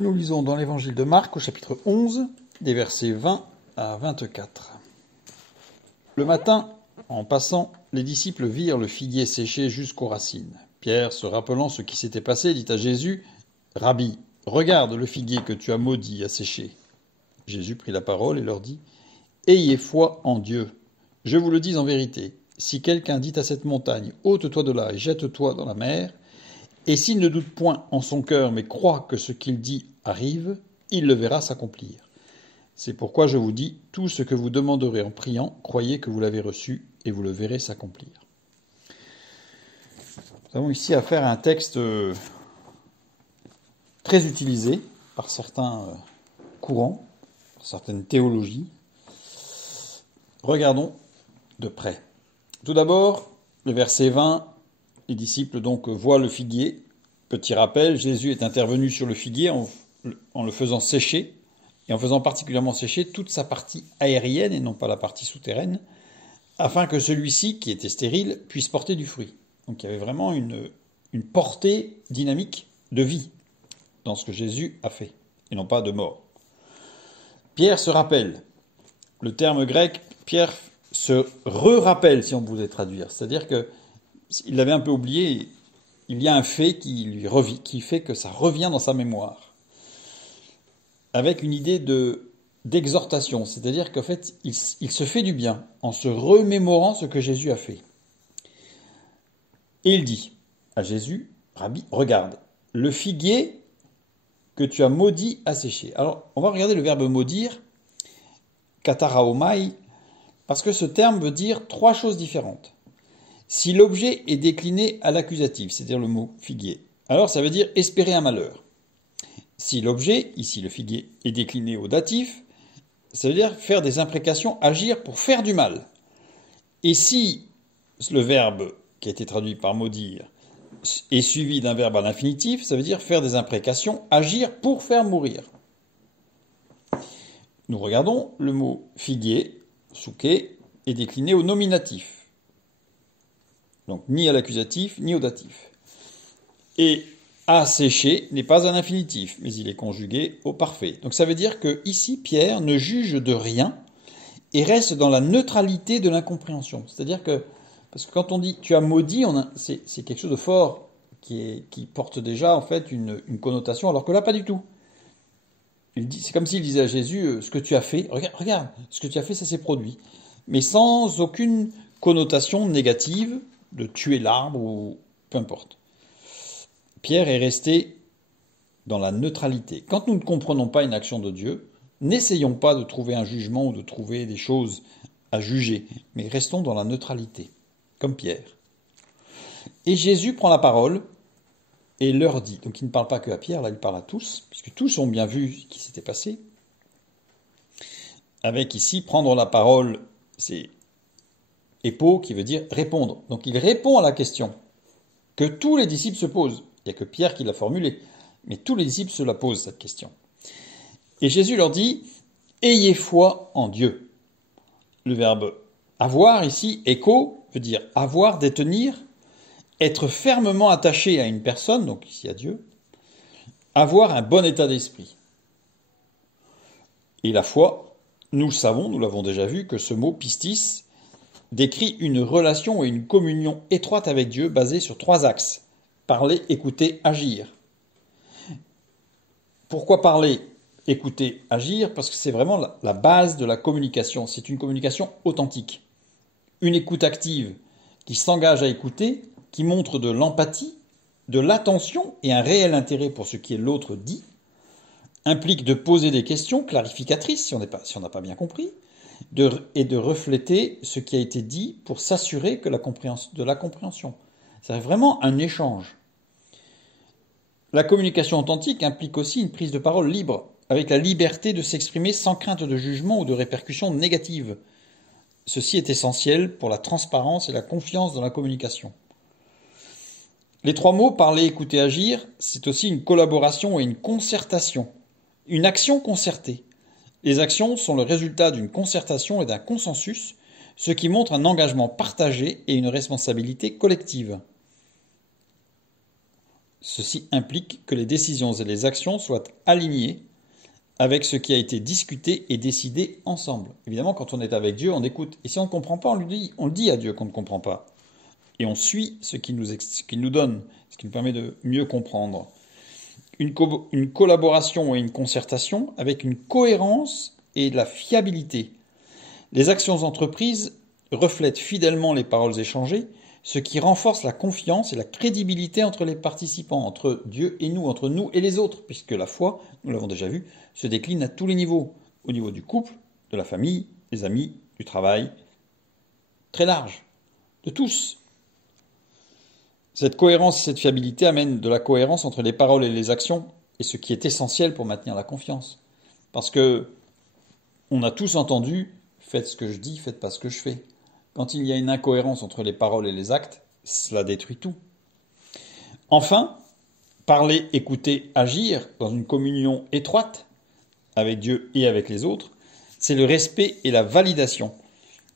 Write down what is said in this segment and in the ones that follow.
Nous lisons dans l'évangile de Marc au chapitre 11, des versets 20 à 24. Le matin, en passant, les disciples virent le figuier séché jusqu'aux racines. Pierre, se rappelant ce qui s'était passé, dit à Jésus, « Rabbi, regarde le figuier que tu as maudit a séché. » Jésus prit la parole et leur dit, « Ayez foi en Dieu. Je vous le dis en vérité, si quelqu'un dit à cette montagne, « Ôte-toi de là et jette-toi dans la mer », et s'il ne doute point en son cœur, mais croit que ce qu'il dit arrive, il le verra s'accomplir. C'est pourquoi je vous dis, tout ce que vous demanderez en priant, croyez que vous l'avez reçu, et vous le verrez s'accomplir. » Nous avons ici affaire à un texte très utilisé par certains courants, certaines théologies. Regardons de près. Tout d'abord, le verset 20, les disciples donc voient le figuier. Petit rappel, Jésus est intervenu sur le figuier en le faisant sécher, et en faisant particulièrement sécher toute sa partie aérienne et non pas la partie souterraine, afin que celui-ci, qui était stérile, puisse porter du fruit. Donc il y avait vraiment une portée dynamique de vie dans ce que Jésus a fait, et non pas de mort. Pierre se rappelle. Le terme grec, Pierre se re-rappelle, si on pouvait traduire. C'est-à-dire qu'il l'avait un peu oublié. Il y a un fait qui fait que ça revient dans sa mémoire. Avec une idée d'exhortation. C'est-à-dire qu'en fait, il se fait du bien en se remémorant ce que Jésus a fait. Et il dit à Jésus, « Rabbi, regarde, le figuier que tu as maudit a séché. » Alors, on va regarder le verbe maudire, kataraomai, parce que ce terme veut dire trois choses différentes. Si l'objet est décliné à l'accusatif, c'est-à-dire le mot figuier, alors ça veut dire espérer un malheur. Si l'objet, ici le figuier, est décliné au datif, ça veut dire faire des imprécations, agir pour faire du mal. Et si le verbe qui a été traduit par maudire est suivi d'un verbe à l'infinitif, ça veut dire faire des imprécations, agir pour faire mourir. Nous regardons le mot figuier, souké, est décliné au nominatif. Donc ni à l'accusatif, ni au datif. Et a séché n'est pas un infinitif, mais il est conjugué au parfait. Donc ça veut dire que ici Pierre ne juge de rien et reste dans la neutralité de l'incompréhension. C'est-à-dire que, parce que quand on dit tu as maudit, c'est quelque chose de fort qui porte déjà en fait une connotation, alors que là pas du tout. C'est comme s'il disait à Jésus, ce que tu as fait, regarde, ce que tu as fait, ça s'est produit. Mais sans aucune connotation négative de tuer l'arbre ou peu importe. Pierre est resté dans la neutralité. Quand nous ne comprenons pas une action de Dieu, n'essayons pas de trouver un jugement ou de trouver des choses à juger, mais restons dans la neutralité, comme Pierre. Et Jésus prend la parole et leur dit, donc il ne parle pas que à Pierre, là il parle à tous, puisque tous ont bien vu ce qui s'était passé. Avec ici, prendre la parole, c'est épo qui veut dire répondre. Donc il répond à la question que tous les disciples se posent. Il n'y a que Pierre qui l'a formulée, mais tous les disciples se la posent, cette question. Et Jésus leur dit, « Ayez foi en Dieu ». Le verbe « avoir » ici, « écho » veut dire « avoir », « détenir », être fermement attaché à une personne, donc ici à Dieu, avoir un bon état d'esprit. Et la foi, nous le savons, nous l'avons déjà vu, que ce mot « pistis » décrit une relation et une communion étroite avec Dieu basée sur trois axes. Parler, écouter, agir. Pourquoi parler, écouter, agir? Parce que c'est vraiment la base de la communication. C'est une communication authentique. Une écoute active qui s'engage à écouter, qui montre de l'empathie, de l'attention et un réel intérêt pour ce qui est l'autre dit, implique de poser des questions clarificatrices si on n'a pas bien compris, et de refléter ce qui a été dit pour s'assurer de la compréhension. C'est vraiment un échange. La communication authentique implique aussi une prise de parole libre, avec la liberté de s'exprimer sans crainte de jugement ou de répercussions négatives. Ceci est essentiel pour la transparence et la confiance dans la communication. Les trois mots parler, écouter, agir, c'est aussi une collaboration et une concertation, une action concertée. Les actions sont le résultat d'une concertation et d'un consensus, ce qui montre un engagement partagé et une responsabilité collective. Ceci implique que les décisions et les actions soient alignées avec ce qui a été discuté et décidé ensemble. Évidemment, quand on est avec Dieu, on écoute. Et si on ne comprend pas, on le dit à Dieu qu'on ne comprend pas. Et on suit ce qu'il nous donne, ce qui nous permet de mieux comprendre. Une collaboration et une concertation avec une cohérence et de la fiabilité. Les actions entreprises reflètent fidèlement les paroles échangées, ce qui renforce la confiance et la crédibilité entre les participants, entre Dieu et nous, entre nous et les autres, puisque la foi, nous l'avons déjà vu, se décline à tous les niveaux, au niveau du couple, de la famille, des amis, du travail, très large, de tous. Cette cohérence et cette fiabilité amènent de la cohérence entre les paroles et les actions, et ce qui est essentiel pour maintenir la confiance. Parce que on a tous entendu « faites ce que je dis, faites pas ce que je fais ». Quand il y a une incohérence entre les paroles et les actes, cela détruit tout. Enfin, parler, écouter, agir dans une communion étroite avec Dieu et avec les autres, c'est le respect et la validation.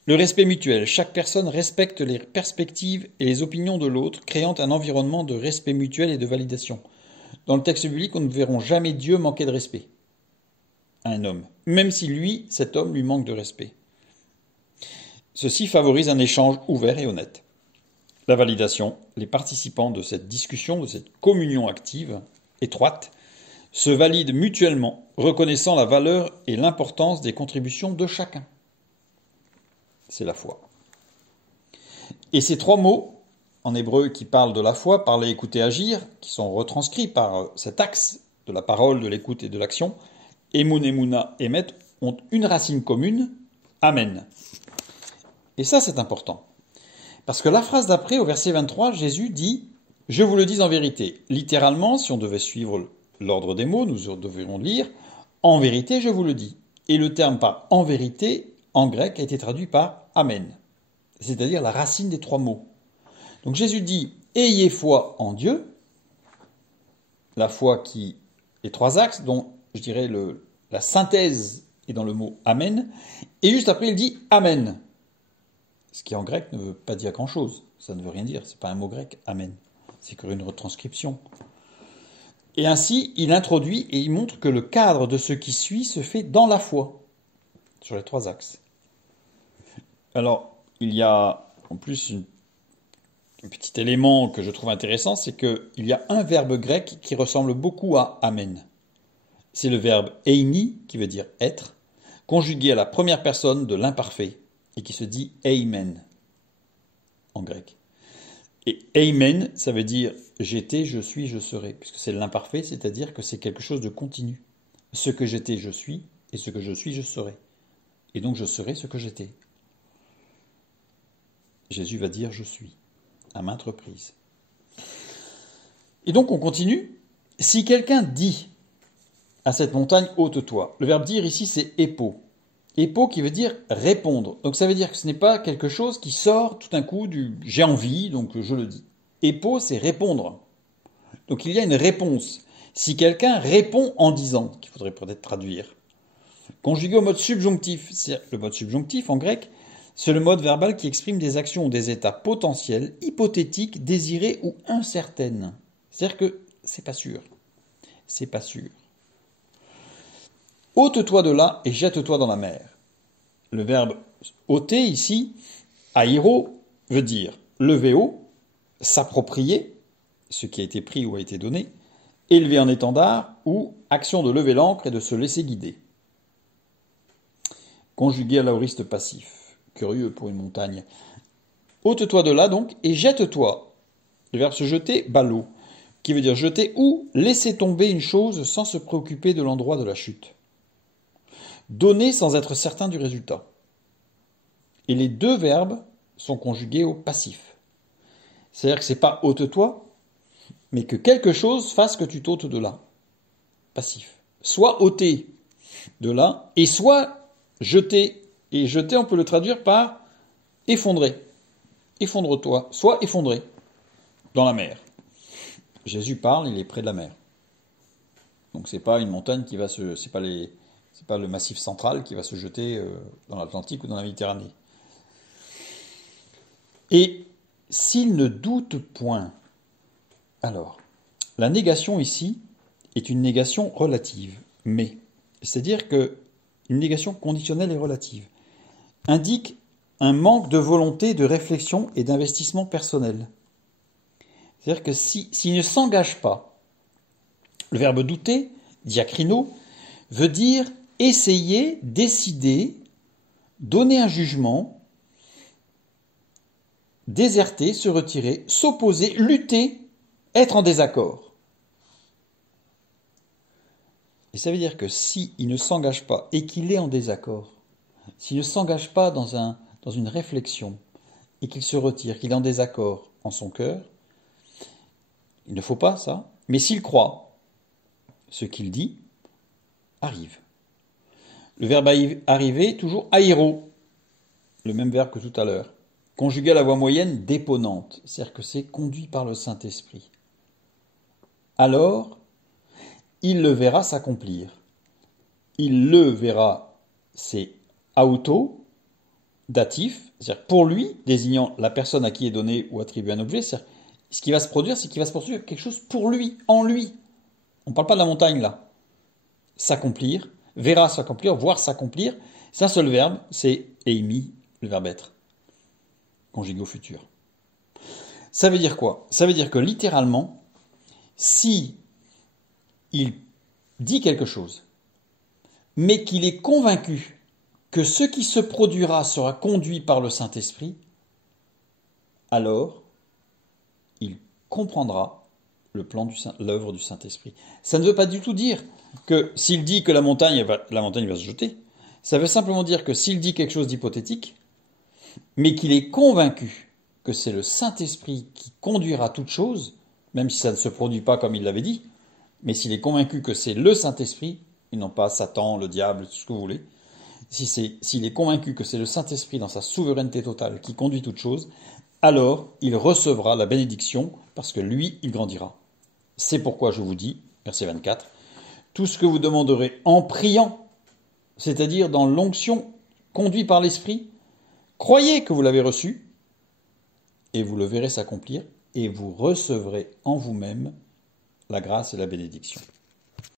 Le respect mutuel. Chaque personne respecte les perspectives et les opinions de l'autre, créant un environnement de respect mutuel et de validation. Dans le texte biblique, on ne verront jamais Dieu manquer de respect à un homme, même si lui, cet homme, lui manque de respect. Ceci favorise un échange ouvert et honnête. La validation, les participants de cette discussion, de cette communion active, étroite, se valident mutuellement, reconnaissant la valeur et l'importance des contributions de chacun. C'est la foi. Et ces trois mots, en hébreu, qui parlent de la foi, parler, écouter, agir, qui sont retranscrits par cet axe de la parole, de l'écoute et de l'action, Emun, Emuna, Emet, ont une racine commune, Amen. Et ça, c'est important. Parce que la phrase d'après, au verset 23, Jésus dit « Je vous le dis en vérité ». Littéralement, si on devait suivre l'ordre des mots, nous devrions lire « En vérité, je vous le dis ». Et le terme par « en vérité » en grec a été traduit par « amen », c'est-à-dire la racine des trois mots. Donc Jésus dit « Ayez foi en Dieu », la foi qui est trois axes, dont je dirais la synthèse est dans le mot « amen », et juste après il dit « amen ». Ce qui en grec ne veut pas dire grand-chose. Ça ne veut rien dire. C'est pas un mot grec, amen. C'est qu'une retranscription. Et ainsi, il introduit et il montre que le cadre de ce qui suit se fait dans la foi, sur les trois axes. Alors, il y a en plus un petit élément que je trouve intéressant, c'est qu'il y a un verbe grec qui ressemble beaucoup à amen. C'est le verbe eini, qui veut dire être, conjugué à la première personne de l'imparfait, et qui se dit Amen en grec. Et Amen, ça veut dire j'étais, je suis, je serai, puisque c'est l'imparfait, c'est-à-dire que c'est quelque chose de continu. Ce que j'étais, je suis, et ce que je suis, je serai. Et donc je serai ce que j'étais. Jésus va dire je suis, à maintes reprises. Et donc on continue. Si quelqu'un dit à cette montagne, ôte-toi, le verbe dire ici c'est épo. Épo qui veut dire répondre. Donc ça veut dire que ce n'est pas quelque chose qui sort tout d'un coup du j'ai envie, donc je le dis. Épo, c'est répondre. Donc il y a une réponse. Si quelqu'un répond en disant, qu'il faudrait peut-être traduire, conjugué au mode subjonctif. Le mode subjonctif en grec, c'est le mode verbal qui exprime des actions ou des états potentiels, hypothétiques, désirés ou incertaines. C'est-à-dire que c'est pas sûr. C'est pas sûr. Ôte-toi de là et jette-toi dans la mer. Le verbe ôter ici, airo, veut dire lever haut, s'approprier, ce qui a été pris ou a été donné, élever en étendard ou action de lever l'ancre et de se laisser guider. Conjugué à l'aoriste passif. Curieux pour une montagne. Ôte-toi de là donc et jette-toi. Le verbe se jeter, balo, qui veut dire jeter ou laisser tomber une chose sans se préoccuper de l'endroit de la chute. Donner sans être certain du résultat. Et les deux verbes sont conjugués au passif. C'est-à-dire que c'est pas ôte-toi, mais que quelque chose fasse que tu t'ôtes de là. Passif. Soit ôter de là, et soit jeter. Et jeter, on peut le traduire par effondrer. Effondre-toi. Soit effondrer dans la mer. Jésus parle, il est près de la mer. Donc c'est pas une montagne qui va se... C'est pas le massif central qui va se jeter dans l'Atlantique ou dans la Méditerranée. Et s'il ne doute point, alors, la négation ici est une négation relative, mais, c'est-à-dire que une négation conditionnelle et relative, indique un manque de volonté, de réflexion et d'investissement personnel. C'est-à-dire que s'il ne s'engage pas, le verbe douter, diacrino, veut dire essayer, décider, donner un jugement, déserter, se retirer, s'opposer, lutter, être en désaccord. Et ça veut dire que s'il ne s'engage pas et qu'il est en désaccord, s'il ne s'engage pas dans une réflexion et qu'il se retire, qu'il est en désaccord en son cœur, il ne faut pas ça, mais s'il croit, ce qu'il dit arrive. Le verbe arriver, toujours airo, le même verbe que tout à l'heure. Conjugué à la voix moyenne déponente, c'est-à-dire que c'est conduit par le Saint-Esprit. Alors, il le verra s'accomplir. Il le verra, c'est auto, datif, c'est-à-dire pour lui, désignant la personne à qui est donné ou attribué un objet, c'est-à-dire ce qui va se produire, c'est qu'il va se produire quelque chose pour lui, en lui. On ne parle pas de la montagne là. S'accomplir, verra s'accomplir, voir s'accomplir, c'est un seul verbe, c'est eimi, le verbe être, conjugué au futur. Ça veut dire quoi? Ça veut dire que littéralement, si il dit quelque chose, mais qu'il est convaincu que ce qui se produira sera conduit par le Saint-Esprit, alors il comprendra l'œuvre du Saint-Esprit. Ça ne veut pas du tout dire que s'il dit que la montagne va se jeter, ça veut simplement dire que s'il dit quelque chose d'hypothétique, mais qu'il est convaincu que c'est le Saint-Esprit qui conduira toute chose, même si ça ne se produit pas comme il l'avait dit, mais s'il est convaincu que c'est le Saint-Esprit, et non pas Satan, le diable, tout ce que vous voulez, s'il est convaincu que c'est le Saint-Esprit dans sa souveraineté totale qui conduit toute chose, alors il recevra la bénédiction parce que lui, il grandira. C'est pourquoi je vous dis, verset 24, tout ce que vous demanderez en priant, c'est-à-dire dans l'onction conduite par l'Esprit, croyez que vous l'avez reçu et vous le verrez s'accomplir et vous recevrez en vous-même la grâce et la bénédiction.